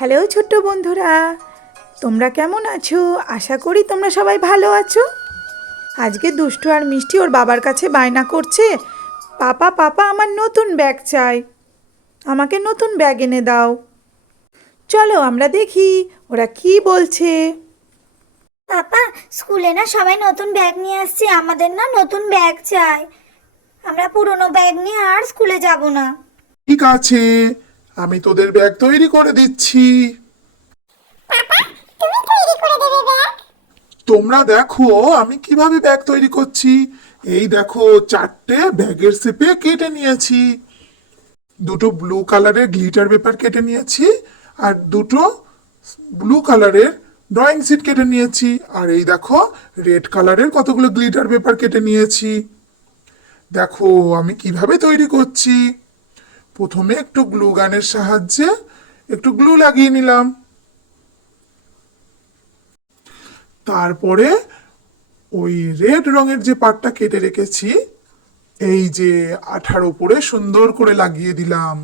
Hello ছোট্ট বন্ধুরা, তোমরা কেমন আছো? আশা করি তোমরা সবাই ভালো আছো। আজকে দুষ্টু আর মিষ্টি ওর বাবার কাছে বায়না করছে, পাপা পাপা আমার নতুন ব্যাগ চাই, আমাকে নতুন ব্যাগ এনে দাও। চলো আমরা দেখি ওরা কি বলছে। পাপা, স্কুলে না সবাই নতুন ব্যাগ নিয়ে আসছে, আমাদের না নতুন ব্যাগ চাই। আমরা পুরনো ব্যাগ নিয়ে আর স্কুলে যাব না। ঠিক আছে, আমি তোদের ব্যাগ তৈরি করে দিচ্ছি। তুমি তৈরি করে দেবে ব্যাগ? তোমরা দেখো আমি কিভাবে ব্যাগ তৈরি করছি। এই দেখো, চারটে ব্যাগের শেপে কেটে নিয়েছি। দুটো ব্লু কালারের গ্লিটার পেপার কেটে নিয়েছি, আর দুটো ব্লু কালারের ড্রয়িং শিট কেটে নিয়েছি। আর এই দেখো, রেড কালারের কতগুলো গ্লিটার পেপার কেটে নিয়েছি। দেখো আমি কিভাবে তৈরি করছি। প্রথমে একটু গ্লু গানের সাহায্যে একটু গ্লু লাগিয়ে নিলাম। তারপরে ওই রেড রঙের যে পাটটা কেটে রেখেছি, এই যে আঠার উপরে সুন্দর করে লাগিয়ে দিলাম।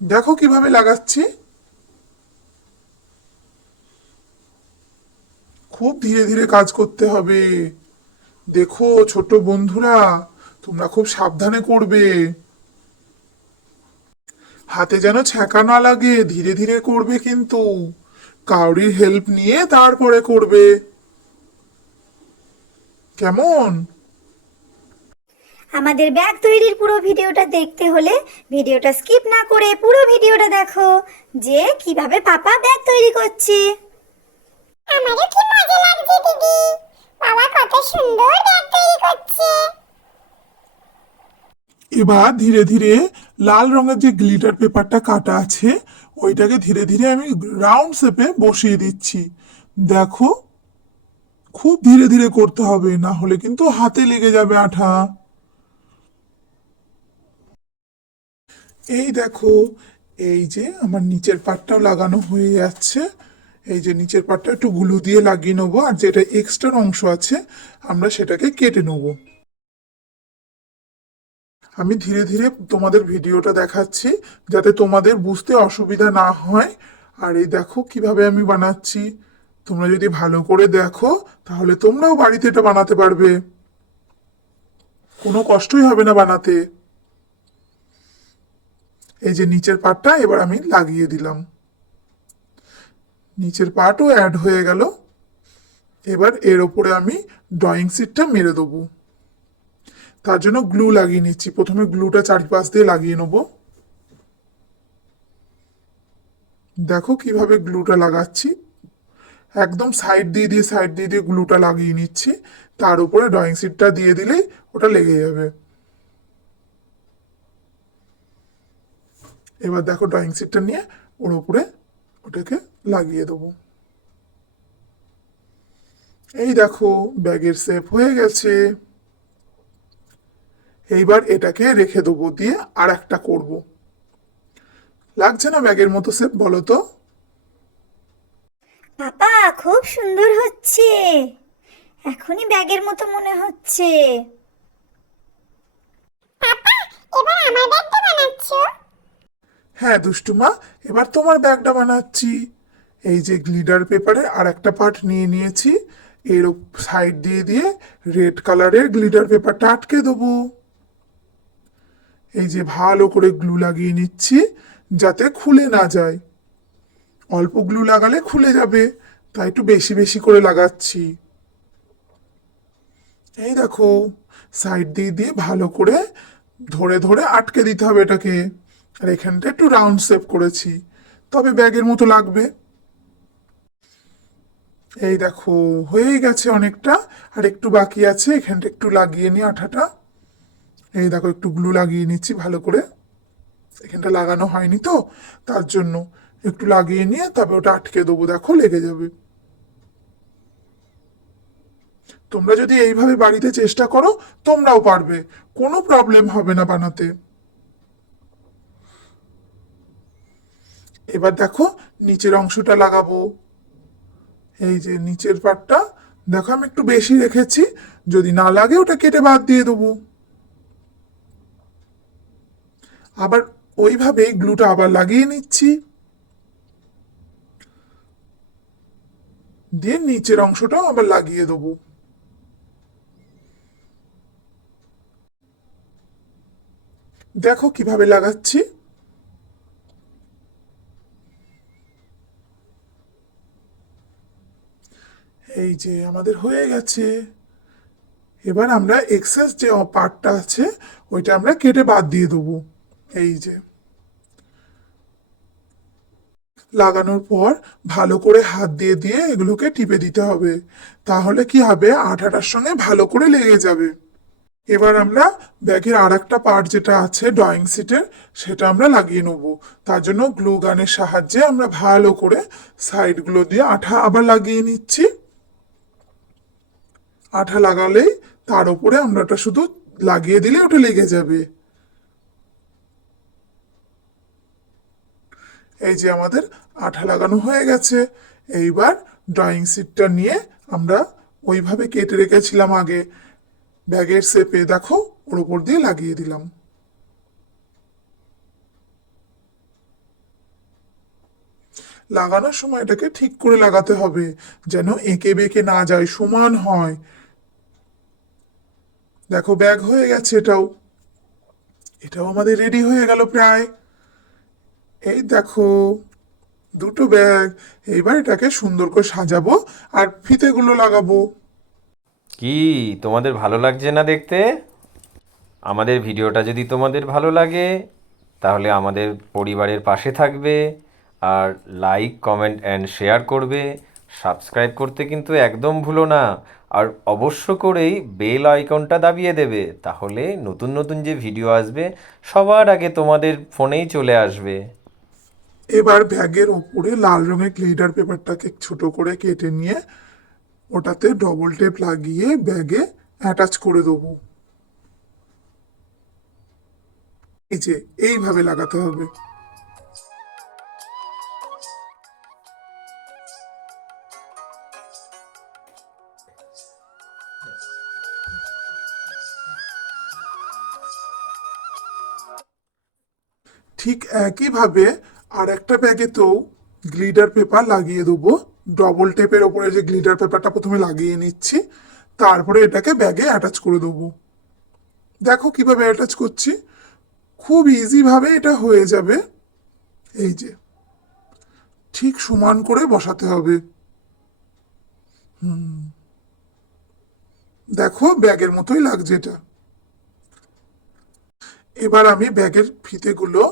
দেখো কিভাবে লাগাচ্ছি। খুব ধীরে ধীরে কাজ করতে হবে। দেখো ছোট বন্ধুরা, তোমরা খুব সাবধানে করবে। হাতে যেন ছ্যাঁকা না লাগে, ধীরে ধীরে করবে কিন্তু। কাউরির হেল্প নিয়ে তারপরে করবে, কেমন? আমাদের ব্যাগ তৈরির পুরো ভিডিওটা দেখতে হলে ভিডিওটা স্কিপ না করে পুরো ভিডিওটা দেখো, যে কিভাবে পাপা ব্যাগ তৈরি করছে। আমারও কি মজা লাগছে দিদি, বাবা কত সুন্দর ব্যাগ তৈরি করছে। এবার ধীরে ধীরে লাল রঙের যে গ্লিটার পেপারটা কাটা আছে, ওইটাকে ধীরে ধীরে আমি রাউন্ড শেপে বসিয়ে দিচ্ছি। দেখো, খুব ধীরে ধীরে করতে হবে, না হলে কিন্তু হাতে লেগে যাবে আঠা। এই দেখো, এই যে আমার নিচের পাটটাও লাগানো হয়ে যাচ্ছে। এই যে নিচের পাটটা একটু গুলো দিয়ে লাগিয়ে নেবো, আর যেটা এক্সট্রা অংশ আছে আমরা সেটাকে কেটে নেবো। আমি ধীরে ধীরে তোমাদের ভিডিওটা দেখাচ্ছি, যাতে তোমাদের বুঝতে অসুবিধা না হয়। আর এই দেখো কিভাবে আমি বানাচ্ছি। তোমরা যদি ভালো করে দেখো, তাহলে তোমরাও বাড়িতে এটা বানাতে পারবে, কোনো কষ্টই হবে না বানাতে। এই যে নিচের পার্টটা এবার আমি লাগিয়ে দিলাম, নিচের পার্টও অ্যাড হয়ে গেল। এবার এর ওপরে আমি ড্রয়িং শিটটা মেরে দেবো। তার জন্য গ্লু লাগিয়ে নিচ্ছি। প্রথমে গ্লুটা চারিপাশ দিয়ে লাগিয়ে নেবো। দেখো কিভাবে গ্লুটা লাগাচ্ছি, একদম সাইড দিয়ে দিয়ে সাইড দিয়ে দিয়ে গ্লুটা লাগিয়ে নিচ্ছি। তার উপরে ড্রয়িং শিটটা দিয়ে দিলেই ওটা লেগে যাবে। এবার দেখো ড্রয়িং শিটটা নিয়ে ওর উপরে ওটাকে লাগিয়ে দেবো। এই দেখো ব্যাগের শেপ হয়ে গেছে। এইবার এটাকে রেখে দেবো, দিয়ে আর একটা করবো। লাগছে না ব্যাগের মতো শেপ, বলো তো? পাপা, খুব সুন্দর হচ্ছে, এখনই ব্যাগের মতো মনে হচ্ছে। পাপা, এবার আমার ব্যাগটা বানাচ্ছো? হ্যাঁ দুষ্টুমা, এবার তোমার ব্যাগটা বানাচ্ছি। এই যে গ্লিটার পেপারে আর একটা পার্ট নিয়ে নিয়েছি, এর সাইড দিয়ে দিয়ে রেড কালারের গ্লিটার পেপারটা আটকে দেবো। এই যে ভালো করে গ্লু লাগিয়ে নিচ্ছি, যাতে খুলে না যায়। অল্প গ্লু লাগালে খুলে যাবে, তাই একটু বেশি বেশি করে লাগাচ্ছি। এই দেখো, সাইড দিয়ে দিয়ে ভালো করে ধরে ধরে আটকে দিতে হবে এটাকে। আর এখানটা একটু রাউন্ড শেপ করেছি, তবে ব্যাগের মতো লাগবে। এই দেখো হয়েই গেছে অনেকটা, আর একটু বাকি আছে, এখানটা একটু লাগিয়ে নিই আঠাটা। এই দেখো একটু গ্লু লাগিয়ে নিচ্ছি ভালো করে, এখানটা লাগানো হয়নি তো, তার জন্য একটু লাগিয়ে নিয়ে তবে ওটা আটকে দেবো। দেখো লেগে যাবে। তোমরা যদি এইভাবে বাড়িতে চেষ্টা করো, তোমরাও পারবে, কোনো প্রবলেম হবে না বানাতে। এবার দেখো নিচের অংশটা লাগাবো। এই যে নিচের পাটটা দেখো আমি একটু বেশি রেখেছি, যদি না লাগে ওটা কেটে বাদ দিয়ে দেবো। আবার ওইভাবে গ্লুটা আবার লাগিয়ে নিচ্ছি। দিয়ে নিচের অংশটাও আবার লাগিয়ে দেবো। দেখো কিভাবে লাগাচ্ছি। এই যে আমাদের হয়ে গেছে। এবার আমরা এক্সেস যে পার্টটা আছে ওইটা আমরা কেটে বাদ দিয়ে দেবো। এই যে লাগানোর পর ভালো করে হাত দিয়ে দিয়ে এগুলোকে টিপে দিতে হবে, তাহলে কি হবে আঠাটার সঙ্গে ভালো করে লেগে যাবে। এবার আমরা ব্যাগের আর একটা পার্ট যেটা আছে ড্রয়িং সিটের সেটা আমরা লাগিয়ে নেব। তার জন্য গ্লু গানের সাহায্যে আমরা ভালো করে সাইডগুলো দিয়ে আঠা আবার লাগিয়ে নিচ্ছি। আঠা লাগালেই তার উপরে আমরা ওটা শুধু লাগিয়ে দিলে ওটা লেগে যাবে। এই যে আমাদের আঠা লাগানো হয়ে গেছে। এইবার ড্রয়িং শিটটা নিয়ে আমরা ওইভাবে কেটে রেখেছিলাম আগে ব্যাগের শেপে, দেখো ওর উপর দিয়ে লাগিয়ে দিলাম। লাগানোর সময় এটাকে ঠিক করে লাগাতে হবে যেন এঁকে বেঁকে না যায়, সমান হয়। দেখো ব্যাগ হয়ে গেছে, এটাও এটাও আমাদের রেডি হয়ে গেল প্রায়। এই দেখো দুটো ব্যাগ। এইবার এটাকে সুন্দর করে সাজাবো আর ফিতেগুলো লাগাবো। কি তোমাদের ভালো লাগছে না দেখতে? আমাদের ভিডিওটা যদি তোমাদের ভালো লাগে তাহলে আমাদের পরিবারের পাশে থাকবে, আর লাইক কমেন্ট অ্যান্ড শেয়ার করবে। সাবস্ক্রাইব করতে কিন্তু একদম ভুলো না, আর অবশ্য করেই বেল আইকনটা দাবিয়ে দেবে, তাহলে নতুন নতুন যে ভিডিও আসবে সবার আগে তোমাদের ফোনেই চলে আসবে। এবার ব্যাগের ওপরে লাল রঙের গ্লিটার পেপারটাকে ছোট করে কেটে নিয়ে ওটাতে ডবল টেপ লাগিয়ে ব্যাগে অ্যাটাচ করে দেবো। এই যে এইভাবে লাগাতে হবে। ঠিক একইভাবে আর একটা ব্যাগেতেও গ্লিটার পেপার লাগিয়ে দেবো। ডবল টেপের ওপরে যে গ্লিটার পেপারটা প্রথমে লাগিয়ে নিচ্ছি, তারপরে এটাকে ব্যাগে অ্যাটাচ করে দেবো। দেখো কিভাবে অ্যাটাচ করছি, খুব ইজি ভাবে এটা হয়ে যাবে। এই যে ঠিক সমান করে বসাতে হবে। দেখো ব্যাগের মতোই লাগছে এটা। এবার আমি ব্যাগের ফিতেগুলো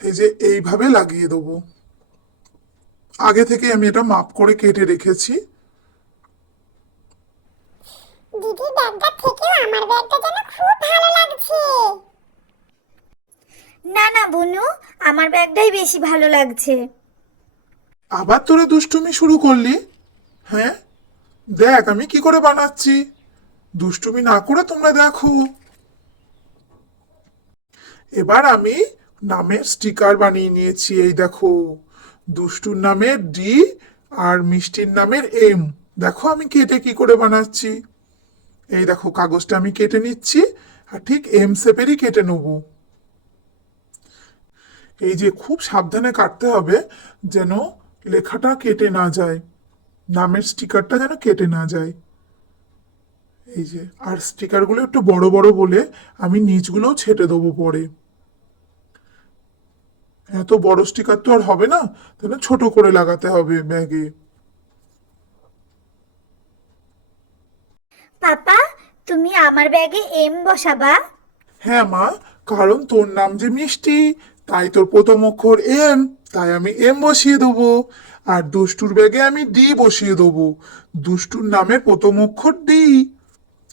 এই যে এইভাবে লাগিয়ে দেবো। আগে থেকে আমি এটা মাপ করে কেটে রেখেছি। দিদি ব্যাগটা থেকেও আমার ব্যাগটা যেন খুব ভালো লাগছে। না না বনু, আমার ব্যাগটাই বেশি ভালো লাগছে। আবার তোরা দুষ্টুমি শুরু করলি? হ্যাঁ, দেখ আমি কি করে বানাচ্ছি। দুষ্টুমি না করে তোমরা দেখো। এবার আমি নামের স্টিকার বানিয়ে নিয়েছি। এই দেখো, দুষ্টুর নামের ডি আর মিষ্টির নামের এম। দেখো আমি কেটে কি করে বানাচ্ছি। এই দেখো কাগজটা আমি কেটে নিচ্ছি আর ঠিক এম শেপেরই কেটে নেব। এই যে খুব সাবধানে কাটতে হবে যেন লেখাটা কেটে না যায়, নামের স্টিকারটা যেন কেটে না যায়। এই যে আর স্টিকারগুলো একটু বড় বড় বলে আমি নিচগুলোও ছেটে দেবো পরে। এত বড় স্টিকার তো আর হবে না, তাহলে ছোট করে লাগাতে হবে ব্যাগে। পাপা, তুমি আমার ব্যাগে এম বসাবা? হ্যাঁ মা, কারণ তোর নাম যে মিষ্টি, তাই তোর প্রথম অক্ষর এম, তাই আমি এম বসিয়ে দেবো। আর দুষ্টুর ব্যাগে আমি ডি বসিয়ে দেবো। দুষ্টুর নামের প্রথম অক্ষর ডি,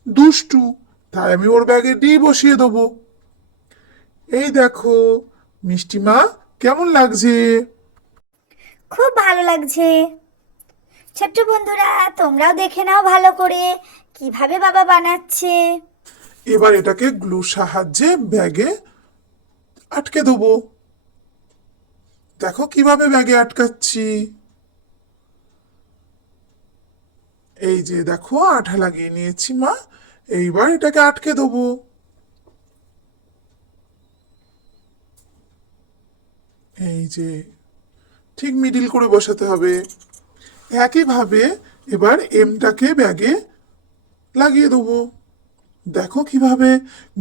দুষ্টু, তাই আমি ওর ব্যাগে ডি বসিয়ে দেবো। এই দেখো মিষ্টি মা, কেমন লাগছে? খুব ভালো লাগছে। ছোট্ট বন্ধুরা, তোমরাও দেখে নাও ভালো করে কিভাবে বাবা বানাচ্ছে। এবার এটাকে গ্লুর সাহায্যে ব্যাগে আটকে দেবো। দেখো কিভাবে ব্যাগে আটকাচ্ছি। এই যে দেখো আঠা লাগিয়ে নিয়েছি মা। এইবার এটাকে আটকে দেবো। এই যে ঠিক মিডিল করে বসাতে হবে। একইভাবে এবার এমটাকে ব্যাগে লাগিয়ে দেবো। দেখো কিভাবে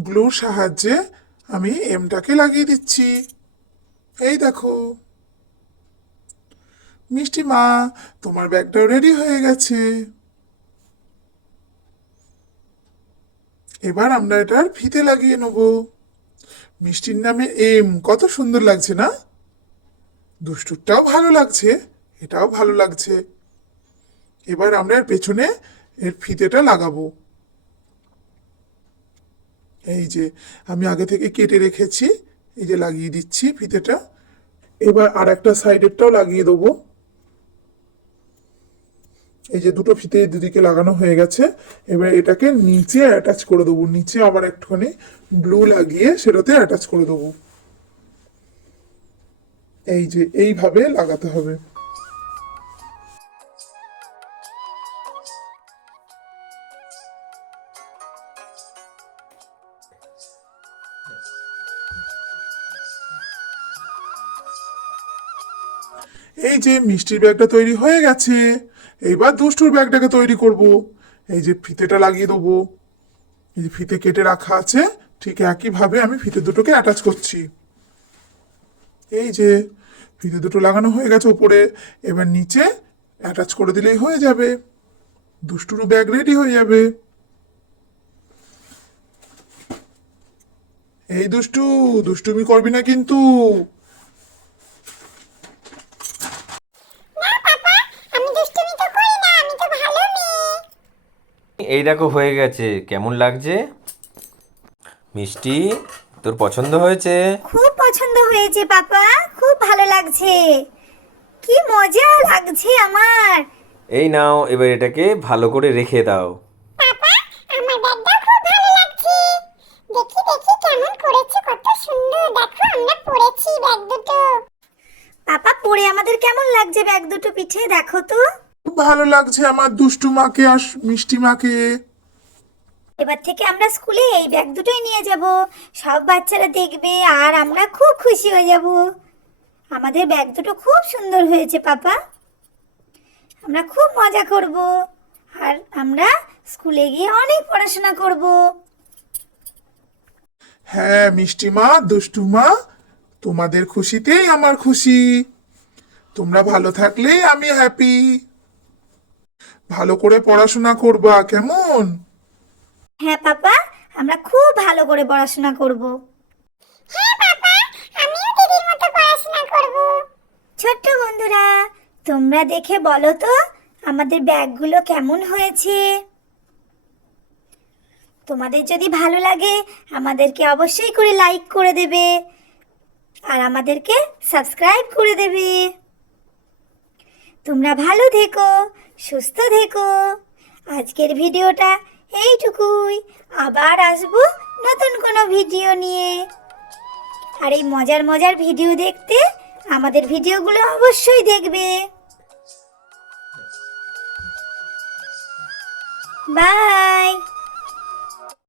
গ্লুর সাহায্যে আমি এমটাকে লাগিয়ে দিচ্ছি। এই দেখো মিষ্টি মা, তোমার ব্যাগটাও রেডি হয়ে গেছে। এবার আমরা এটার ফিতে লাগিয়ে নেব। মিষ্টির নামে এম, কত সুন্দর লাগছে না? দুষ্টুরটাও ভালো লাগছে, এটাও ভালো লাগছে। এবার আমরা এর পেছনে এর ফিতেটা লাগাবো। এই যে আমি আগে থেকে কেটে রেখেছি, এই যে লাগিয়ে দিচ্ছি ফিতেটা। এবার আর একটা সাইডেরটাও লাগিয়ে দেবো। এই যে দুটো ফিতে দুদিকে লাগানো হয়ে গেছে। এবার এটাকে নিচে অ্যাটাচ করে দেবো, নিচে আবার একটুখানি গ্লু লাগিয়ে সেটাতে অ্যাটাচ করে দেবো। এই যে এইভাবে লাগাতে হবে। এই যে মিষ্টির ব্যাগটা তৈরি হয়ে গেছে। এইবার দুষ্টুর ব্যাগটাকে তৈরি করব। এই যে ফিতেটা লাগিয়ে দেবো, এই যে ফিতে কেটে রাখা আছে, ঠিক একইভাবে আমি ফিতে দুটোকে অ্যাটাচ করছি। এই যে ফিতে দুটো লাগানো হয়ে গেছে উপরে, এবার নিচে অ্যাটাচ করে দিলেই হয়ে যাবে। দুষ্টুরও ব্যাগ রেডি হয়ে যাবে। এই দুষ্টু, দুষ্টুমি করবি না কিন্তু। না পাপা, আমি দুষ্টুমি তো করি না, আমি তো ভালো মেয়ে। এই দেখো হয়ে গেছে, কেমন লাগছে? মিষ্টি, তোর পছন্দ হয়েছে? খুব পছন্দ হয়েছে পাপা, খুব ভালো লাগছে। কি মজা লাগছে আমার। এই নাও, এবার এটাকে ভালো করে রেখে দাও। পাপা, আমার ব্যাগটা খুব ভালো লাগছে। দেখি দেখি কেমন করেছে, কত সুন্দর। দেখো আমরা পড়েছি ব্যাগ দুটো। পাপা, পরে আমাদের কেমন লাগছে ব্যাগ দুটো পিঠে, দেখো তো। খুব ভালো লাগছে আমার দুষ্টু মাকে আর মিষ্টি মাকে। এবার থেকে আমরা স্কুলে এই ব্যাগ দুটোই নিয়ে যাব, সব বাচ্চারা দেখবে আর আমরা খুব খুশি হয়ে যাব। আমাদের ব্যাগ দুটো খুব সুন্দর হয়েছে পাপা, আমরা খুব মজা করব আর আমরা স্কুলে গিয়ে অনেক পড়াশোনা করব। হ্যাঁ মিষ্টি মা, দুষ্টু মা, তোমাদের খুশিতেই আমার খুশি। তোমরা ভালো থাকলেই আমি হ্যাপি। ভালো করে পড়াশোনা করবা কেমন? হ্যাঁ পাপা, আমরা খুব ভালো করে পড়াশোনা করব। হ্যাঁ পাপা, আমিও দিদির মতো পড়াশোনা করব। ছোট্ট বন্ধুরা, তোমরা দেখে বলো তো আমাদের ব্যাগগুলো কেমন হয়েছে। তোমাদের যদি ভালো লাগে আমাদেরকে অবশ্যই করে লাইক করে দেবে আর আমাদেরকে সাবস্ক্রাইব করে দেবে। তোমরা ভালো থেকো, সুস্থ থেকো। আজকের ভিডিওটা এইটুকুই, আবার আসবো নতুন কোনো ভিডিও নিয়ে। আর এই মজার মজার ভিডিও দেখতে আমাদের ভিডিওগুলো অবশ্যই দেখবে। বাই।